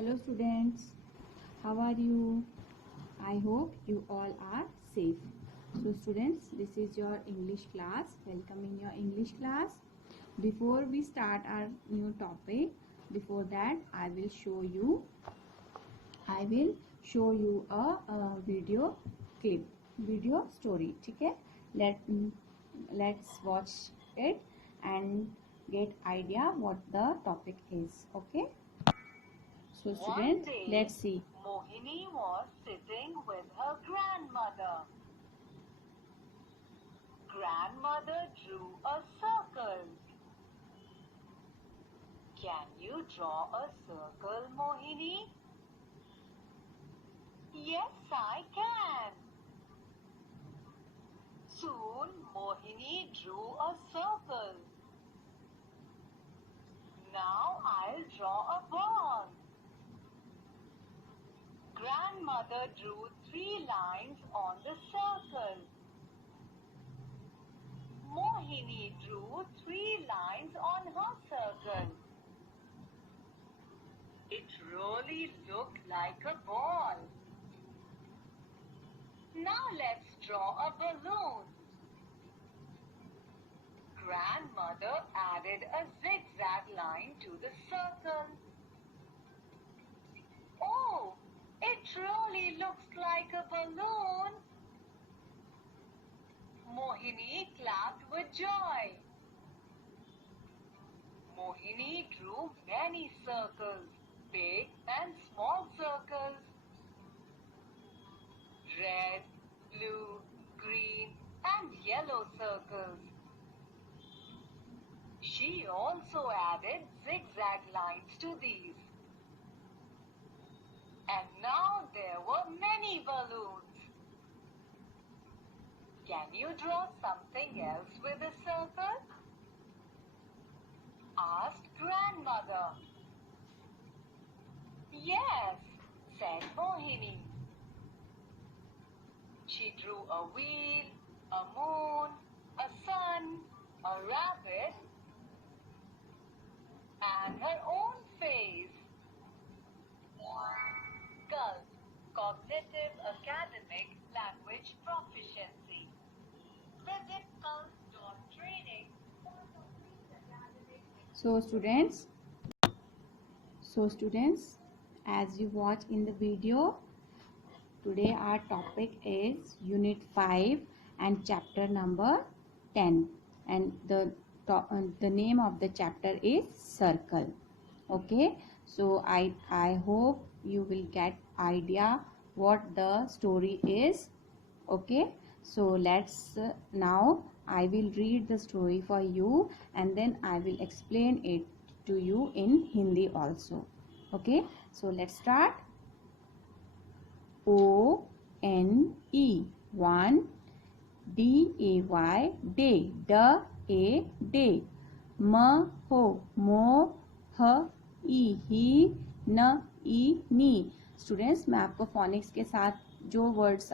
Hello students, how are you? I hope you all are safe. So students, this is your English class. Welcome in your English class. Before we start our new topic, before that I will show you a video clip, video story. ठीक है? Let's watch it and get idea what the topic is. Okay? So students, let's see. Mohini was sitting with her grandmother. Grandmother drew a circle. Can you draw a circle, Mohini? Yes, I can. Soon Mohini drew a circle. Now I'll draw a ball. Grandmother drew 3 lines on the circle. Mohini drew 3 lines on her circle. It really looked like a ball. Now let's draw a balloon. Grandmother added a zigzag line to the circle. Oh! It really looks like a balloon. Mohini clapped with joy. Mohini drew many circles, big and small circles. Red, blue, green and yellow circles. She also added zigzag lines to these. And now there were many balloons. Can you draw something else with a circle? Asked grandmother. Yes, said Mohini. She drew a wheel, a moon, a sun, a rabbit, and her own face. CALP, Cognitive Academic Language Proficiency. Visit CALP.training for complete academic. So students, as you watch in the video, today our topic is Unit 5 and chapter number 10, and the name of the chapter is Circle. Okay, so I hope you will get idea what the story is. Okay, so let's now I will read the story for you and then I will explain it to you in Hindi also. Okay, so let's start. O-N-E 1, D-A-Y day, day, M-ho mo, H-E-he, N-E-ni. Students, मैं आपको फोनिक्स के साथ जो वर्ड्स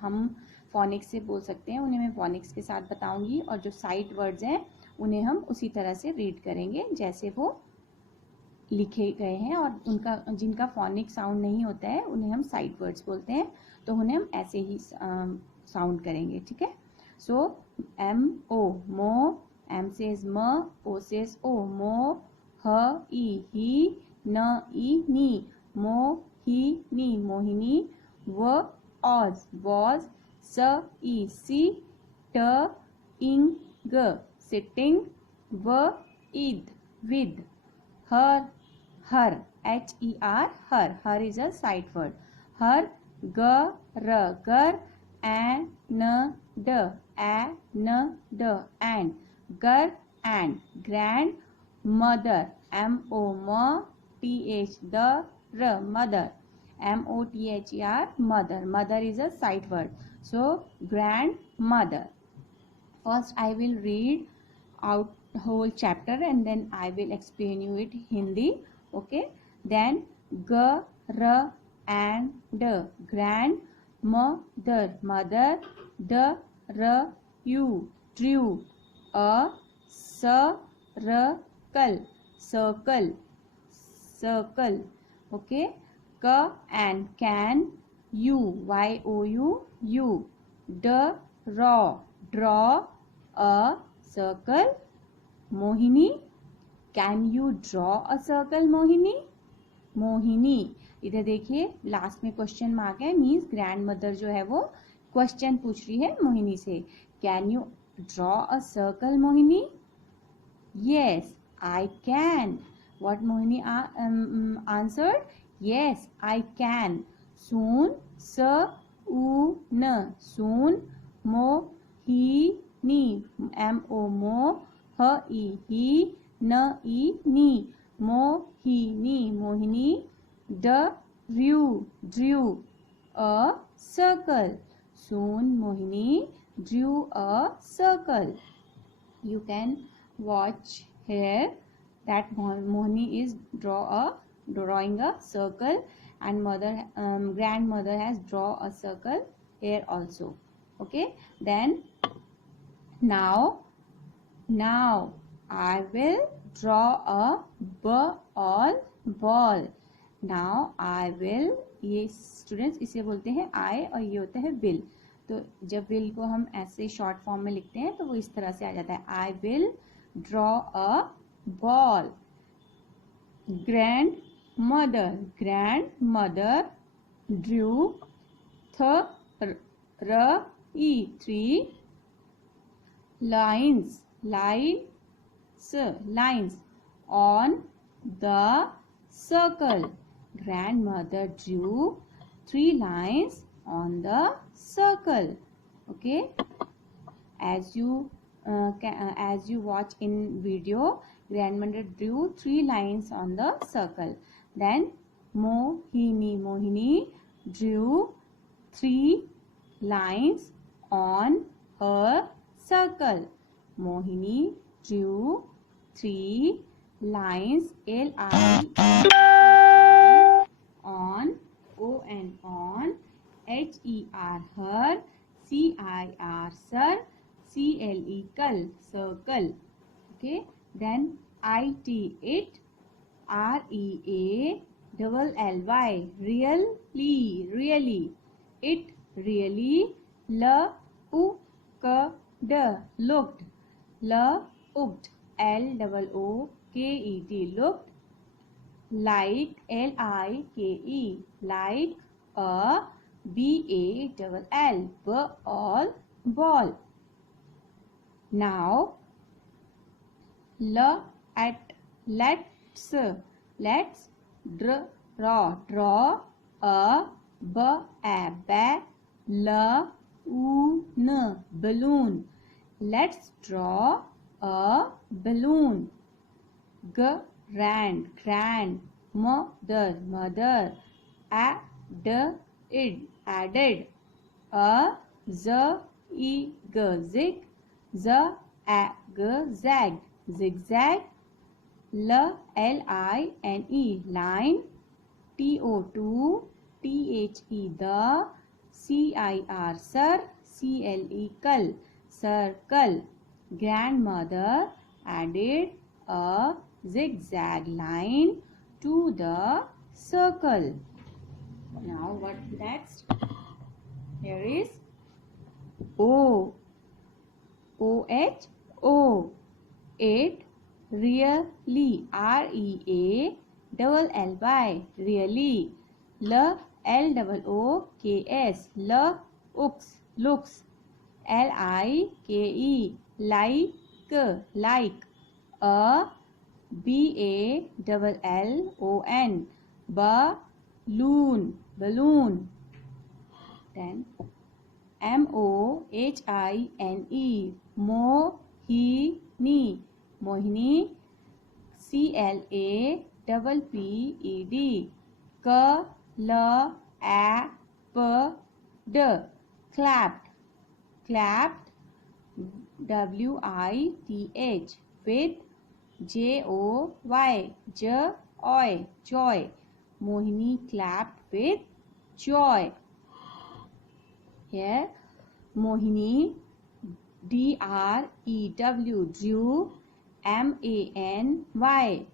हम फोनिक्स से बोल सकते हैं उन्हें मैं फोनिक्स के साथ बताऊंगी, और जो साइट वर्ड्स हैं उन्हें हम उसी तरह से रीड करेंगे जैसे वो लिखे गए हैं, और जिनका फोनिक साउंड नहीं होता है उन्हें हम साइट वर्ड्स बोलते हैं, तो उन्हें हम ऐसे ही साउंड करेंगे. ठीक है. सो M-O मो, M says म, O says ओ, मो, H-E-he, N-E-ni, Mohini, Mohini, was, S-E-C, T-ing, sitting, with, her, H-E-R, her is a sight word, her, gar, and, and, grandmother, M-O-M-T-H, mother, M-O-T-H-E-R, mother is a sight word. So grandmother. First I will read out whole chapter and then I will explain you it Hindi. Okay, then and grandmother, mother, drew a circle, Okay, k and can, u, you. Draw a circle. Mohini, can you draw a circle? Mohini, इधर देखिए लास्ट में question mark है, means grand mother जो है वो क्वेश्चन पूछ रही है मोहिनी से, can you draw a circle Mohini? Yes I can. What Mohini answered? Yes I can. Soon, soon, मोहिनी, he, knee, Mohini drew a circle. Soon Mohini drew a circle. You can watch here that Mohini is drawing a circle, and grandmother has draw a circle here also. Okay, then now I will draw a ball. Now I will, ये स्टूडेंट्स इसे बोलते हैं I और ये होता है will. तो जब will को हम ऐसे शॉर्ट फॉर्म में लिखते हैं तो वो इस तरह से आ जाता है, I will draw a ball. Grandmother drew three lines on the circle. Grandmother drew 3 lines on the circle. Okay, as you watch in video, grandmother drew 3 lines on the circle. Then Mohini drew 3 lines on her circle. Mohini drew 3 lines, on her, circle. Okay, then it, really, it really, looked, looked, looked, like, like a ball. Now let's draw a balloon. Let's draw a balloon. Mother added a zigzag, line, circle. Grandmother added a zigzag line to the circle. Now what next? Here is O. It really, really, looks, like, a balloon. Then mohine, mohini, clapped, with, joy. Mohini clapped with joy. Here Mohini drew,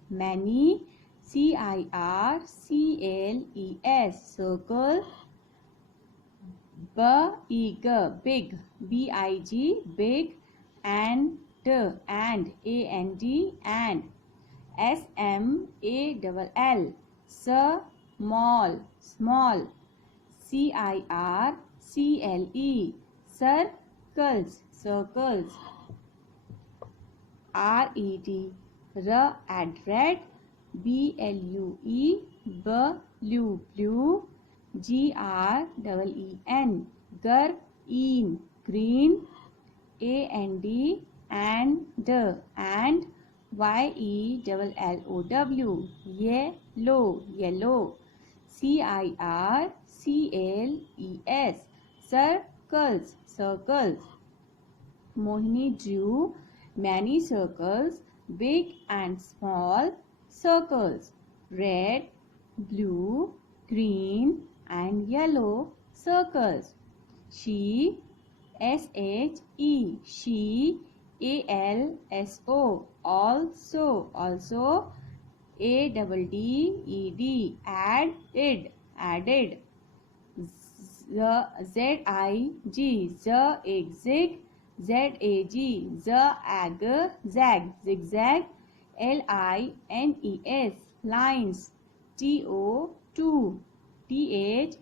many, CIRCLES, circle. Big, big, BIG, big. And and SMALL, small, small. CIRCLE, circles, circles. RED, red. BLUE, blue, blue. GREEN, green, green. AND, and YELLOW, yellow, yellow. CIRCLES, circles, circles. Mohini drew many circles, big and small circles. Red, blue, green and yellow circles. She, SHE, she. ALSO, also, also. ADDED, added, added. ZIG, zig, ZAG, zag, zag, zigzag. LINES, lines. TO2, THESE,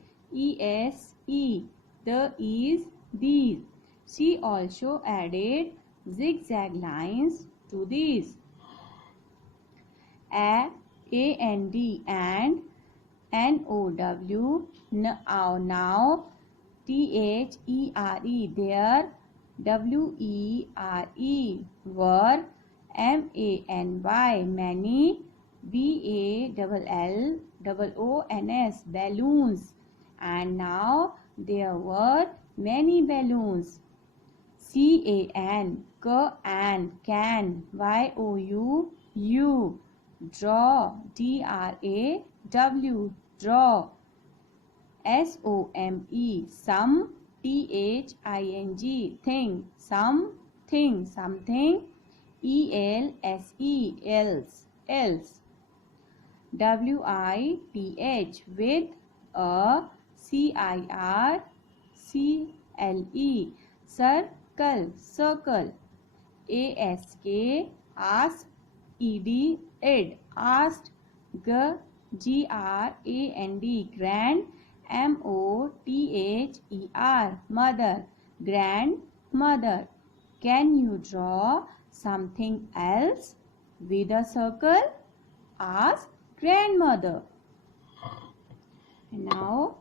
the is, these. She also added zigzag lines to these. And, and. NOW, now. THERE, there. WERE, were. MANY, many. BALLOONS, balloons. And now there were many balloons. CAN, can. YOU, draw. DRAW, draw. SOME, some. THING, thing, something, something. ELSE, else. WITH, with. CIRCLE, circle, circle. ASK, ask. ED, asked. GRAND, grand. MOTHER, mother, grandmother. Can you draw something else with a circle? Asked grandmother. And now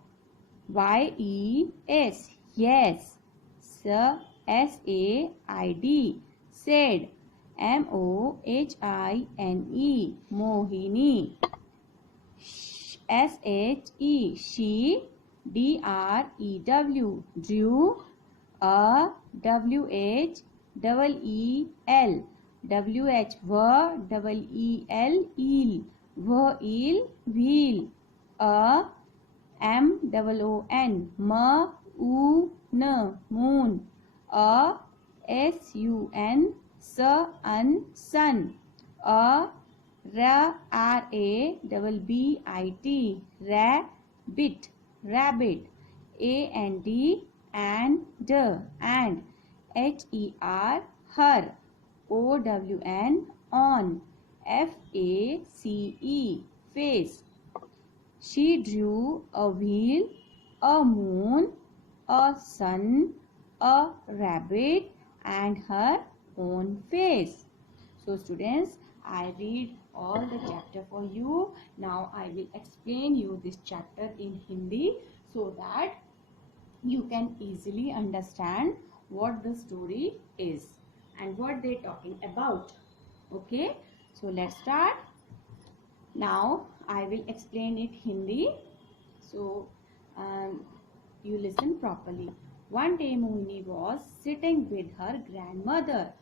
YES, yes. SAID, said. MOHINE, Mohini. SHE, she. DREW, drew. WHEEL, WH, WEL, wheel, wheel. MOON, moon. SUN, sun. RABBIT, rabbit, rabbit. AND, and. HER, her. OWN, on. FACE, face. She drew a wheel, a moon, a sun, a rabbit, and her own face. So students, I read all the chapter for you. Now I will explain you this chapter in Hindi so that you can easily understand what the story is and what they are talking about. Okay, so let's start. Now I will explain it Hindi. So you listen properly. One day Mohini was sitting with her grandmother.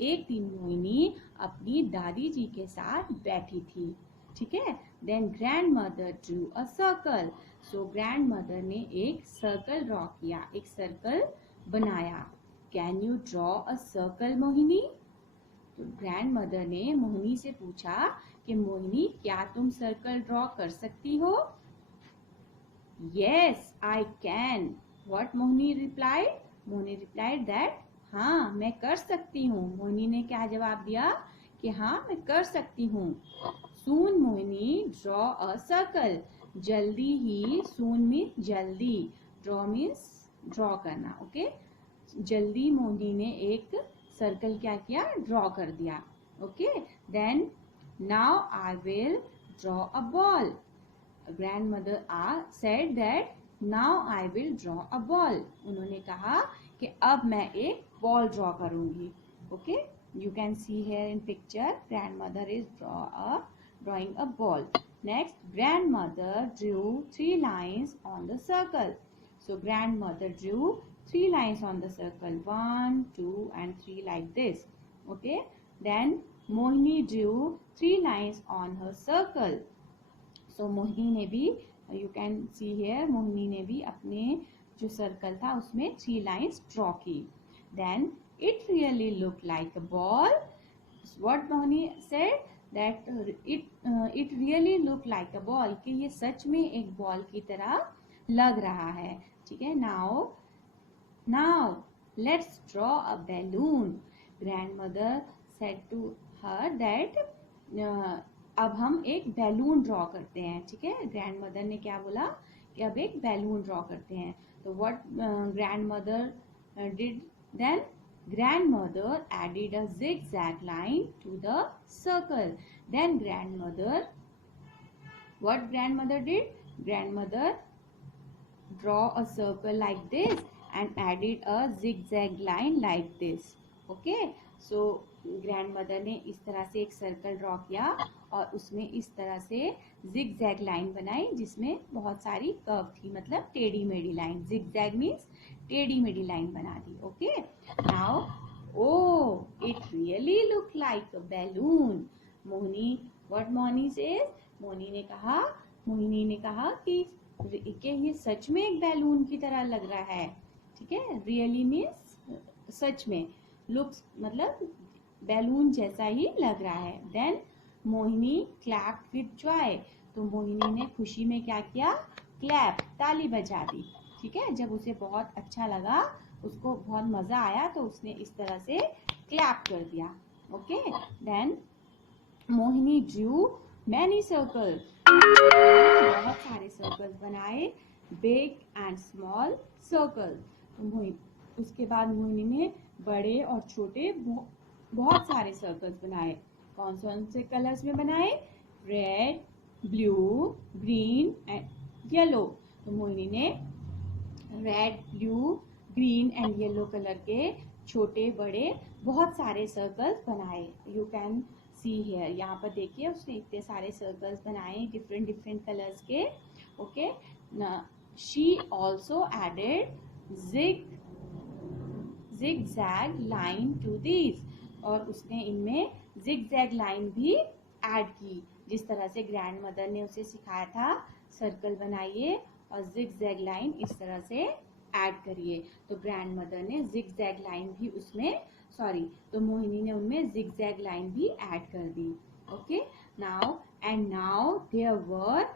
एक दिन मोहिनी अपनी दादी जी के साथ बैठी थी. ठीक है. Then grandmother drew a circle. So grandmother ने एक circle draw किया, एक circle बनाया. Can you draw a circle, Mohini? तो grandmother ने मोहिनी से पूछा कि मोहिनी क्या तुम सर्कल ड्रॉ कर सकती हो? Yes, I can. What Mohini replied? मोहिनी replied that हाँ मैं कर सकती हूँ। मोहिनी ने क्या जवाब दिया कि हाँ मैं कर सकती हूँ। Soon मोहिनी draw a circle. जल्दी ही, soon means जल्दी, draw means draw करना, ओके? जल्दी मोहिनी ने एक सर्कल क्या किया, ड्रॉ कर दिया, okay? Then now I will draw a ball. Grandmother said that now I will draw a ball. उन्होंने कहा कि अब मैं एक बॉल ड्रॉ करूंगी, okay? You can see here in picture grandmother is drawing a ball. Next, grandmother drew 3 lines on the circle. So grandmother drew 3 lines on the circle, 1, 2 and 3 like this, okay? Then Mohini drew 3 lines on her circle. So Mohini ने भी, you can see here, Mohini ने भी अपने जो सर्कल था उसमें 3 lines draw की. Then it really looked like a ball. What Mohini said that it really looked like a ball, कि ये सच में एक बॉल की तरह लग रहा है, ठीक है? Now let's draw a balloon. Grandmother said to her that अब हम एक बैलून ड्रॉ करते हैं, ठीक है? ग्रैंडमदर ने क्या बोला कि अब एक बैलून ड्रॉ करते हैं. तो what grandmother did then? Grandmother added a zigzag line to the circle. Then what grandmother did? Grandmother draw a circle like this and added a zigzag line like this, okay? So grandmother ने इस तरह से एक circle draw किया और उसमें इस तरह से जिगजैग लाइन बनाई जिसमें बहुत सारी कर्व थी, मतलब टेढ़ी मेढ़ी लाइन. जिगजैग मीन्स टेढ़ी मेढ़ी लाइन बना दी, okay? Now oh it really look like a balloon. Mohini, what Mohini says? Mohini ने कहा कि ये सच में एक बैलून की तरह लग रहा है, ठीक है? रियली मीन्स सच में, लुक्स मतलब बैलून जैसा ही लग रहा है. Then Mohini clapped with joy. तो मोहिनी ने खुशी में क्या किया? क्लैप, ताली बजा दी, ठीक है? जब उसे बहुत अच्छा लगा, उसको बहुत मजा आया, तो उसने इस तरह से क्लैप कर दिया, okay? Then Mohini drew many circles. बहुत सारे सर्कल्स बनाए, बिग एंड स्मॉल सर्कल्स. उसके बाद मोहिनी ने बड़े और छोटे बहुत सारे सर्कल्स बनाए. कौन से कलर्स में बनाए? Red, blue, green and yellow. तो मोहिनी ने red, blue, green and yellow colour के छोटे बड़े बहुत सारे सर्कल्स बनाए. यू कैन सी हियर, यहाँ पर देखिए उसने इतने सारे सर्कल्स बनाए डिफरेंट कलर्स के, okay? She also added zigzag line to these. और उसने इनमें zigzag लाइन भी ऐड की, जिस तरह से ग्रैंडमदर ने उसे सिखाया था, सर्कल बनाइए और zigzag लाइन इस तरह से ऐड करिए. तो ग्रैंडमदर ने zigzag लाइन भी उसमें, तो मोहिनी ने उनमें zigzag लाइन भी ऐड कर दी, okay? Now there were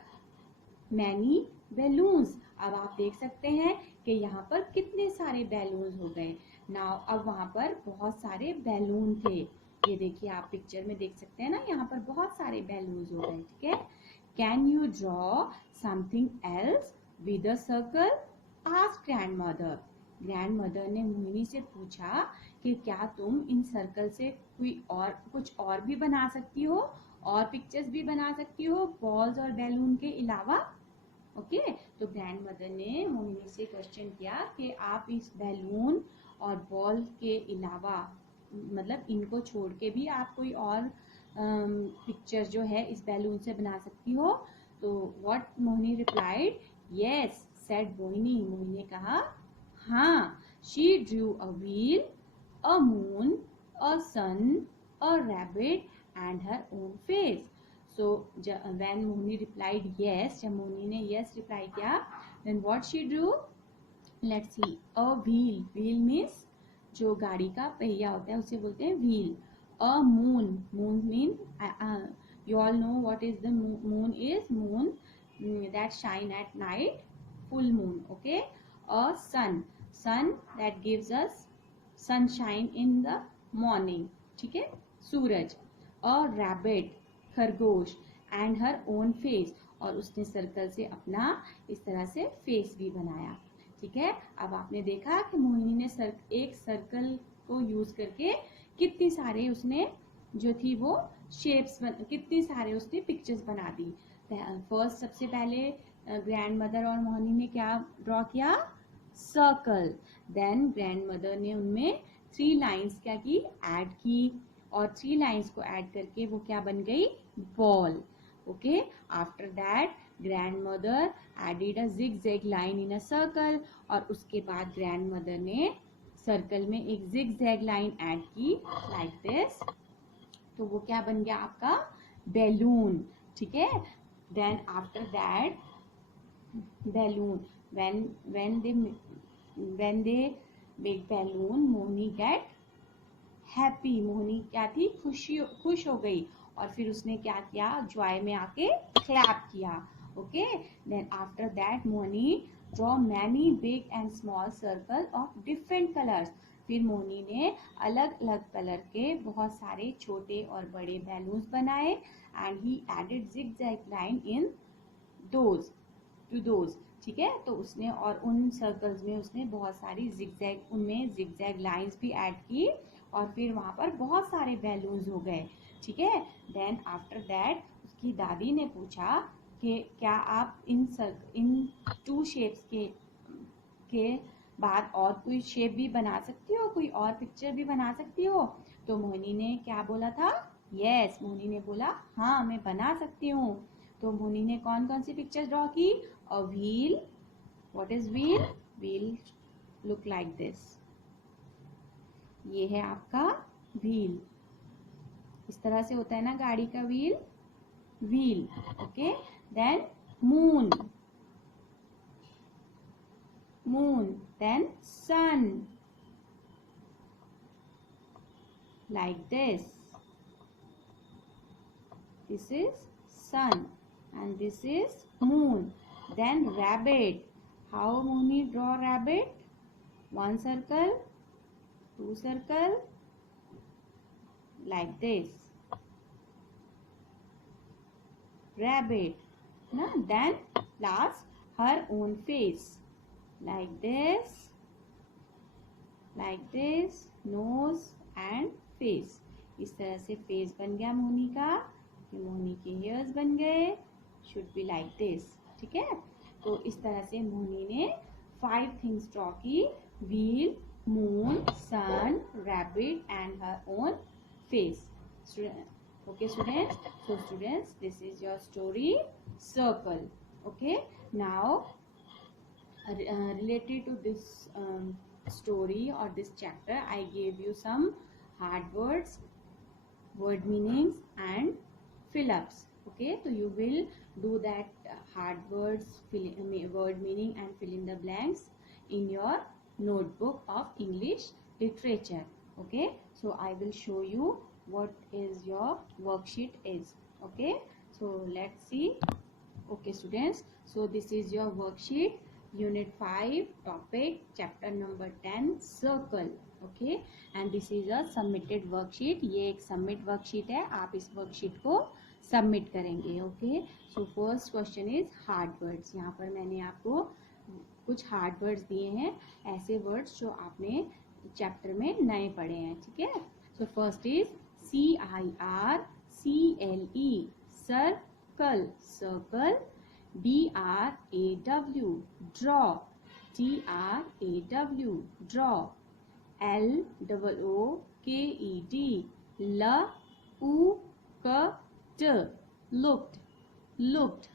many balloons. अब आप देख सकते हैं कि यहाँ पर कितने सारे बैलून्स हो गए. नाउ अब वहां पर बहुत सारे बैलून थे. ये देखिए, आप पिक्चर में देख सकते हैं ना, यहाँ पर बहुत सारे बैलून्स हो गए, ठीक है? Can you draw something else with a circle? Asked grandmother. Grandmother ने मोहिनी से पूछा कि क्या तुम इन सर्कल से कुछ और भी बना सकती हो, और पिक्चर्स भी बना सकती हो बॉल्स और बैलून के अलावा, ओके? तो ग्रैंडमदर ने मोहिनी से क्वेश्चन किया कि आप इस बैलून और बॉल के अलावा, मतलब इनको छोड़ के भी आप कोई और पिक्चर जो है इस बैलून से बना सकती हो? तो what Mohini replied? Yes said Mohini. Mohini ने कहा हाँ. She drew a wheel, a moon, a sun, a rabbit and her own face. So when Mohini replied yes, जब मोहिनी ने yes रिप्लाई किया, then what she drew? Let's see. A wheel. Wheel means जो गाड़ी का पहिया होता है उसे बोलते हैं wheel. A moon. Moon means You all know what is the moon is. Moon that shine at night, full moon. Okay, a sun that gives us sunshine in the morning. ठीक है, सूरज. A rabbit, खरगोश, and her own face, और उसने सर्कल से अपना इस तरह से फेस भी बनाया. ठीक है, अब आपने देखा कि मोहिनी ने एक सर्कल को यूज करके कितनी सारे उसने जो थी वो शेप्स कितनी सारे उसने पिक्चर्स बना दी. फर्स्ट सबसे पहले ग्रैंड मदर और मोहिनी ने क्या ड्रॉ किया, सर्कल. देन ग्रैंड मदर ने उनमें 3 लाइंस क्या की, ऐड की, और 3 लाइंस को ऐड करके वो क्या बन गई, ball. Okay, after that grandmother added a zigzag line in a circle, और उसके बाद ग्रैंड मदर ने सर्कल में एक जिगजैग लाइन ऐड की लाइक दिस. तो वो क्या बन गया आपका, बैलून. ठीक है, then after that balloon, when they make balloon, Mohini get happy. Mohini क्या थी, खुश हो गई, और फिर उसने क्या किया, जॉय में आके क्लैप किया. Okay, then after that Mohini draw many big and small circle of different colours. फिर मोहिनी ने अलग अलग कलर के बहुत सारे छोटे और बड़े बैलून्स बनाए, and he added zigzag line in those. ठीक है, तो उसने और उन सर्कल्स में उसने बहुत सारी उनमें जिगजैग लाइंस भी ऐड की, और फिर वहां पर बहुत सारे बैलून्स हो गए. ठीक है, देन आफ्टर दैट उसकी दादी ने पूछा कि क्या आप इन 2 शेप्स के बाद और कोई शेप भी बना सकती हो, कोई और पिक्चर भी बना सकती हो. तो मोहिनी ने क्या बोला था, यस. मोहिनी ने बोला हाँ मैं बना सकती हूँ. तो मोहिनी ने कौन कौन सी पिक्चर ड्रॉ की, a wheel. What is wheel, wheel look like this. ये है आपका व्हील, इस तरह से होता है ना गाड़ी का wheel, wheel. Okay, then moon, then sun, like this is sun, and this is moon. Then rabbit. How Mohini draw rabbit, 1 circle, 2 circle, like this, rabbit. No? Then last her own face, like this, nose and face. इस तरह से फेस बन गया मोहिनी का. मोहिनी के हेयर्स बन गए, should be like this. ठीक है, तो इस तरह से मोहिनी ने 5 थिंग्स ड्रॉ की, wheel, moon, sun, rabbit and her own face. Okay students, so students, this is your story circle. Okay, now related to this story or this chapter, I gave you some hard words, word meanings and fill-ups. Okay, so you will do that hard words, word meaning and fill in the blanks in your notebook of English literature. Okay, so I will show you what is your worksheet is. Okay, so let's see. Okay students, so this is your worksheet, unit 5, topic chapter number 10, circle. Okay, and this is a submitted worksheet. ये एक submit worksheet है, आप इस worksheet को submit करेंगे. Okay, so first question is hard words. यहाँ पर मैंने आपको कुछ hard words दिए हैं, ऐसे words जो आपने chapter में नए पढ़े हैं. ठीक है, so first is CIRCLE, circle, circle. DRAW, draw, DRAW, draw. LOOKED, looked, looked, looked.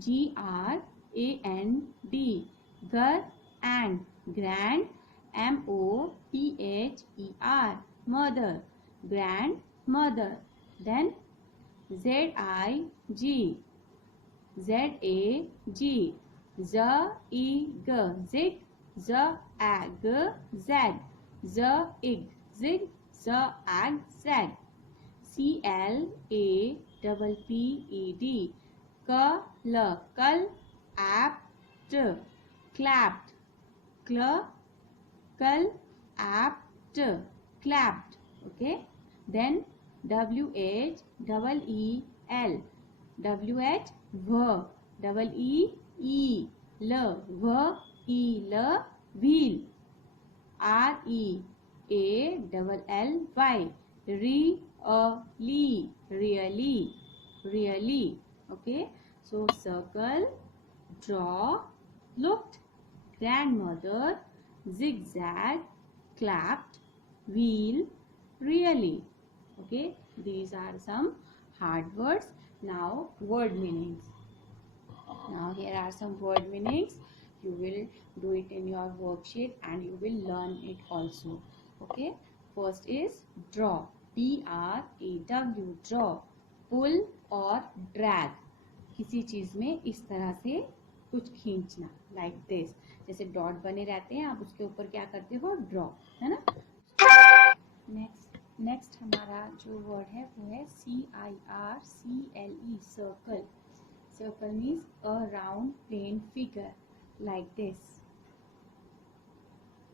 GRAND, grand, grand, MOTHER, mother, grandmother. Then ZIG, ZAG, zig, zag, zag, zig, zig, zag, zag. CLAPPED, कल, कल, apt, clapped, कल, apt, clapped. Okay, then WHEEL, WH, EEL, wheel, REALLY, really. Okay, so circle, draw, looked, grandmother, zigzag, clapped, wheel, really. Okay, these are some hard words. Now word meanings. Now here are some word meanings. You will do it in your worksheet and you will learn it also. Okay, first is draw, DRAW, draw, pull और drag, किसी चीज में इस तरह से कुछ खींचना, like this, जैसे डॉट बने रहते हैं आप उसके ऊपर क्या करते हो, ड्रॉ, है ना। नेक्स्ट हमारा जो वर्ड है वो है CIRCLE, circle. Circle means a round plane figure like this.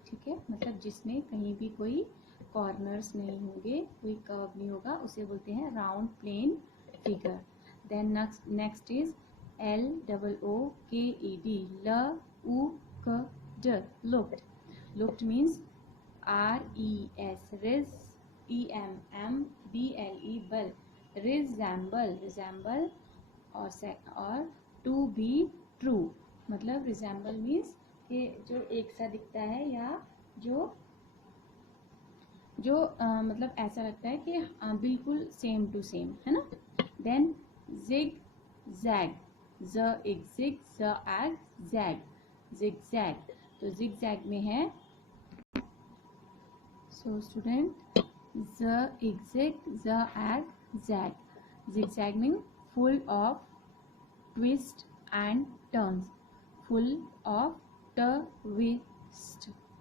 ठीक है, मतलब जिसमें कहीं भी कोई कॉर्नर्स नहीं होंगे, कोई कर्व नहीं होगा, उसे बोलते हैं round plane figure. Then next is LOOKED, looked. Looked means RES, EMMBLE, resemble और टू बी ट्रू, मतलब रिजेंबल मीन्स कि जो एक सा दिखता है या जो मतलब ऐसा लगता है कि बिल्कुल सेम टू सेम, है ना. Then zigzag, zigzag, तो जिग जैग में है, so student, zigzag mean full of twists and turns, full of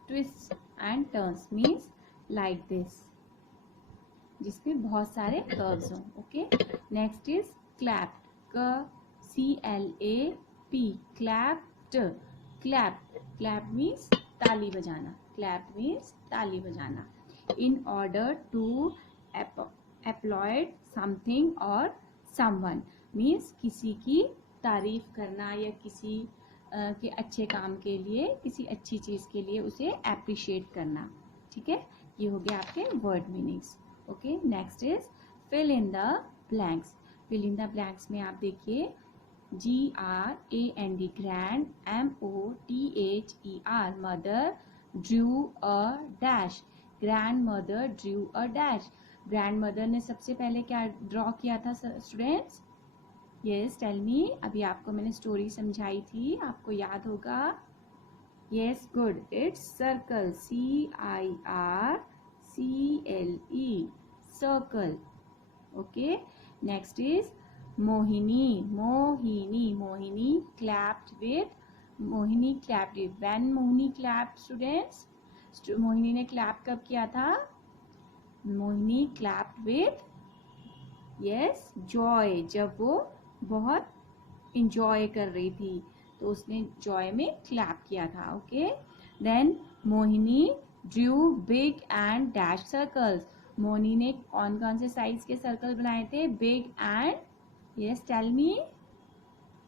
twists and turns means like this, जिसमें बहुत सारे कर्व्स हों. Okay, next is clapped, CLAP, clapped means ताली बजाना, in order to applaud something or someone means किसी की तारीफ करना या किसी के अच्छे काम के लिए, किसी अच्छी चीज के लिए उसे अप्रिशिएट करना. ठीक है, ये हो गया आपके word meanings. Okay, next is fill in the blanks. Fill in the blanks में आप देखिए GRAND, grand, MOTHER, mother, drew a dash, grandmother drew a dash. Grandmother ने सबसे पहले क्या ड्रॉ किया था स्टूडेंट्स? यस, टेल मी. अभी आपको मैंने स्टोरी समझाई थी, आपको याद होगा. Yes, good. It's circle, CIRCLE, circle. Okay, next is Mohini, clapped with, when Mohini clapped students, Mohini ने क्लैप कब किया था? Mohini clapped with, yes, joy, जब वो बहुत इंजॉय कर रही थी तो उसने जॉय में क्लैप किया था. Okay, then Mohini drew big and dash circles. Mohini ने कौन से साइज के सर्कल बनाए थे? Big and, yes, tell me.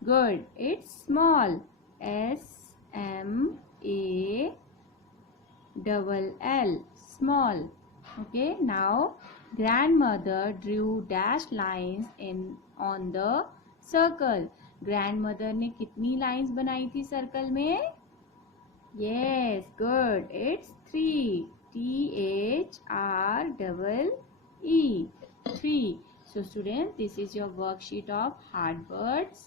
Good, it's small, SMALL, small. Okay, now grandmother drew dash lines on the circle. grandmother ने कितनी लाइंस बनाई थी सर्कल में? Yes, good. It's 3. THREE, 3. So students, this is your worksheet of hard words,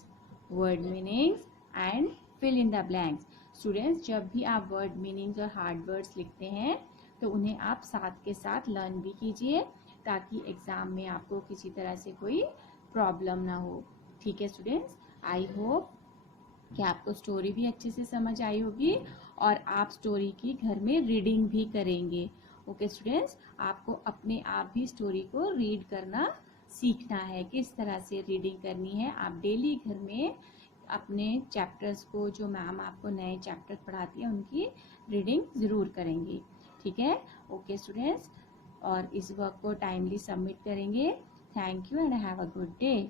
word meanings and fill in the blanks. Students, जब भी आप word meanings और hard words लिखते हैं तो उन्हें आप साथ के साथ लर्न भी कीजिए ताकि एग्जाम में आपको किसी तरह से कोई प्रॉब्लम ना हो. ठीक है स्टूडेंट्स, आई होप कि आपको स्टोरी भी अच्छे से समझ आई होगी और आप स्टोरी की घर में रीडिंग भी करेंगे ओके स्टूडेंट्स, आपको अपने आप भी स्टोरी को रीड करना सीखना है। किस तरह से रीडिंग करनी है, आप डेली घर में अपने चैप्टर्स को, जो मैम आपको नए चैप्टर पढ़ाती है, उनकी रीडिंग ज़रूर करेंगे। ठीक है, ओके स्टूडेंट्स, और इस वर्क को टाइमली सबमिट करेंगे। Thank you and have a good day.